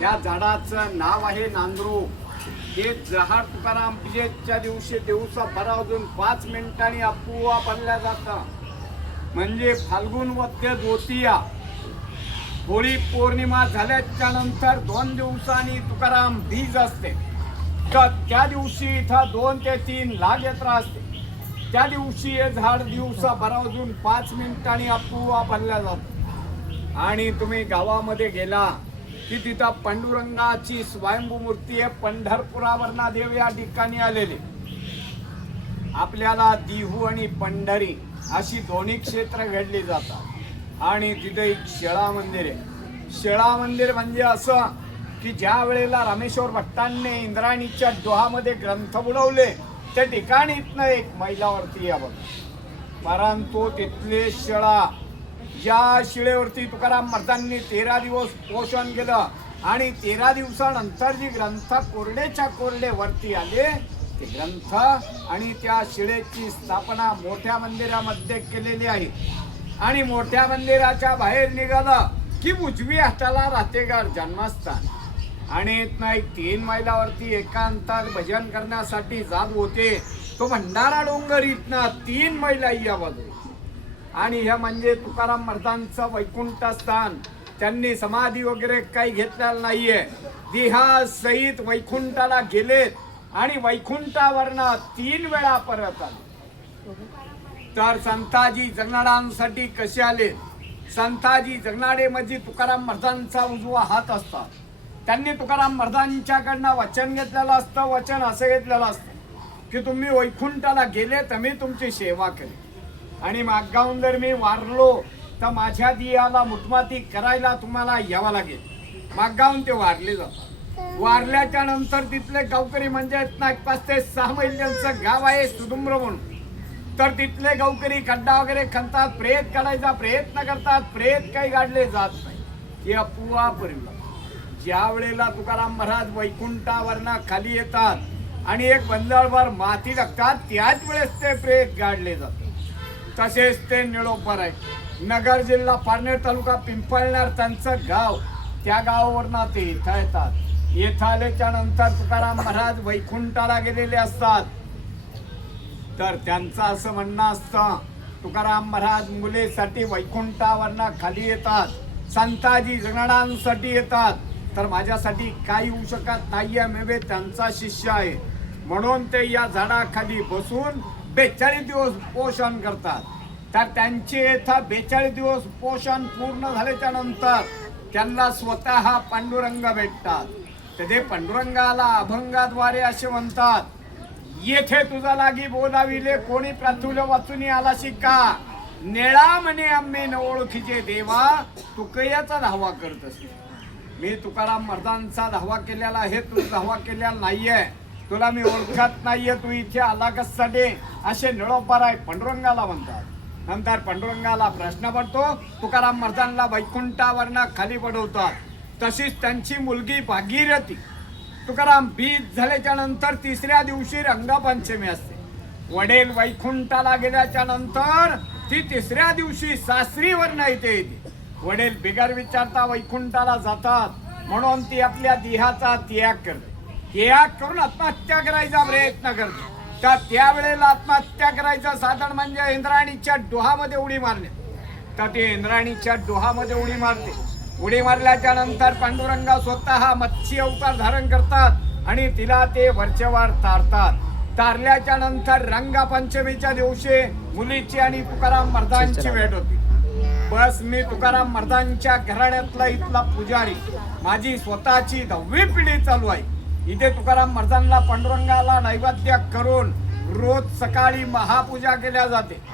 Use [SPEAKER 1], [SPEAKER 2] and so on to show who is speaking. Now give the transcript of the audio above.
[SPEAKER 1] त्या झाडाचं नाव आहे नांदरू. हे जहाड तुकाराम पूजेच्या दिवशी दिवसा भरावजून पाच मिनिटांनी अपुवा बनल्या जातं म्हणजे फाल्गुन वद्य द्वितीया होळी पौर्णिमा झाल्याच्यानंतर दोन दिवसांनी तुकाराम बीज असते. तर त्या दिवशी इथं दोन ते तीन लाग यात्रा असते. त्या दिवशी हे झाड दिवसा भरावजून पाच मिनिटांनी अपुवा बनल्या जातो आणि तुम्ही गावामध्ये गेला की तिथं पांडुरंगाची स्वयंभू मूर्ती आहे पंढरपुरावरना देव या ठिकाणी आलेले. आपल्याला दिहू आणि पंढरी अशी दोन्ही क्षेत्र घडली जातात. आणि तिथे एक शेळा मंदिर आहे. शेळा मंदिर म्हणजे असं की ज्या वेळेला रामेश्वर भट्टांनी इंद्राणीच्या डोहामध्ये ग्रंथ बुडवले त्या ठिकाणी इथनं एक मैलावरती यावं. परंतु तिथले शेळा या शिळेवरती तुकाराम महाराजांनी तेरा दिवस पोषण केलं आणि तेरा दिवसानंतर जी ग्रंथ कोरडेच्या कोरडे वरती आले ते ग्रंथ आणि त्या शिळेची स्थापना मोठ्या मंदिरामध्ये केलेली आहे. आणि मोठ्या मंदिराच्या बाहेर निघालं की उजवी हाताला राहतेगार जन्मस्थान. आणि एक तीन मैलावरती एकांतात भजन करण्यासाठी जात होते. तो भंडारा डोंगर इथनं तीन मैला या बाजू आणि हे म्हणजे तुकाराम महाराजांचं वैकुंठ स्थान. त्यांनी समाधी वगैरे काही घेतलेलं नाहीये. दिहा सहित वैकुंठाला गेलेत आणि वैकुंठावरनं तीन वेळा परत आले. तर संताजी जगनाडांसाठी कसे आले? संताजी जगनाडे म्हणजे तुकाराम महाराजांचा उजवा हात असतात त्यांनी तुकाराम महाराजांच्याकडनं वचन घेतलेलं असतं वचन असं घेतलेलं असतं की तुम्ही वैकुंठाला गेले तर मी तुमची सेवा केली आणि मागाहून जर मी वारलो तर माझ्या दियाला मुठमाती करायला तुम्हाला यावं लागेल. मागाहून ते वारले जातात. वारल्याच्या नंतर तिथले गावकरी म्हणजे ना एक पाच ते सहा महिन्यांचं गाव आहे सुदुम्र म्हणून. तर तिथले गावकरी खड्डा वगैरे खणतात प्रेत काढायचा प्रयत्न करतात प्रेत काही काढले जात नाही. हे अपुवा परिणाम. ज्या वेळेला तुकाराम महाराज वैकुंठावरना खाली येतात आणि एक बंदळभर माती टाकतात त्याच वेळेस ते प्रेत गाडले जातात. तसेच ते निळोपर आहे. नगर जिल्हा पारनेर तालुका पिंपळणार त्यांचं गाव. त्या गावावरनं ते इथं येतात. इथं आल्याच्यानंतर तुकाराम महाराज वैकुंठाला गेलेले असतात. तर त्यांचं असं म्हणणं असतं तुकाराम महाराज मुलेसाठी वैकुंठावरनं खाली येतात. संताजी जगणांसाठी येतात. तर माझ्यासाठी काही होऊ शकत नाही आहे मेवे त्यांचा शिष्य आहे. म्हणून ते या झाडाखाली बसून बेचाळीस दिवस पोषण करतात. तर त्यांचे येथा बेचाळीस दिवस पोषण पूर्ण झाल्याच्यानंतर त्यांना स्वतः पांडुरंग भेटतात. तर ते पांडुरंगाला अभंगाद्वारे असे म्हणतात येथे तुझा लागी बोलाविले कोणी प्राथुल वाचून आला शिका. नेळा म्हणे आम्ही न ओळखीचे देवा तुकयाचा धावा करत असे. मी तुकाराम मर्दांचा धावा केलेला आहे तू धावा केलेला नाहीये. तुला मी ओळखत नाहीये तू इथे आला डे असे निळोपार आहे पांडुरंगाला म्हणतात. नंतर पांडुरंगाला प्रश्न पडतो तुकाराम महाराजांना वैकुंठावरनं खाली पडवतात. तशीच त्यांची मुलगी भागीरथी. तुकाराम बीज झाल्याच्यानंतर तिसऱ्या दिवशी रंगपंचमी असते. वडील वैकुंठाला गेल्याच्यानंतर ती तिसऱ्या दिवशी सासरीवरनं येते येते. वडील बिगर विचारता वैकुंठाला जातात म्हणून ती आपल्या देहाचा त्याग करते. त्याग करून आत्महत्या करायचा प्रयत्न करते. तर त्यावेळेला आत्महत्या करायचं साधन म्हणजे इंद्राणीच्या डोहामध्ये उडी मारणे. तर ते इंद्राणीच्या डोहामध्ये उडी मारते. उडी मारल्याच्या नंतर पांडुरंगा स्वतः मत्स्य अवतार धारण करतात आणि तिला ते वरचेवर तारतात. तारल्याच्या नंतर रंगपंचमीच्या दिवशी मुलीची आणि तुकाराम मर्दांची भेट होती. बस मी तुकाराम मर्दांच्या घराण्यातला इथला पुजारी. माझी स्वतःची दहावी पिढी चालू आहे. इथे तुकाराम महाराजांना पांडुरंगाला नैवेद्य करून रोज सकाळी महापूजा केल्या जाते.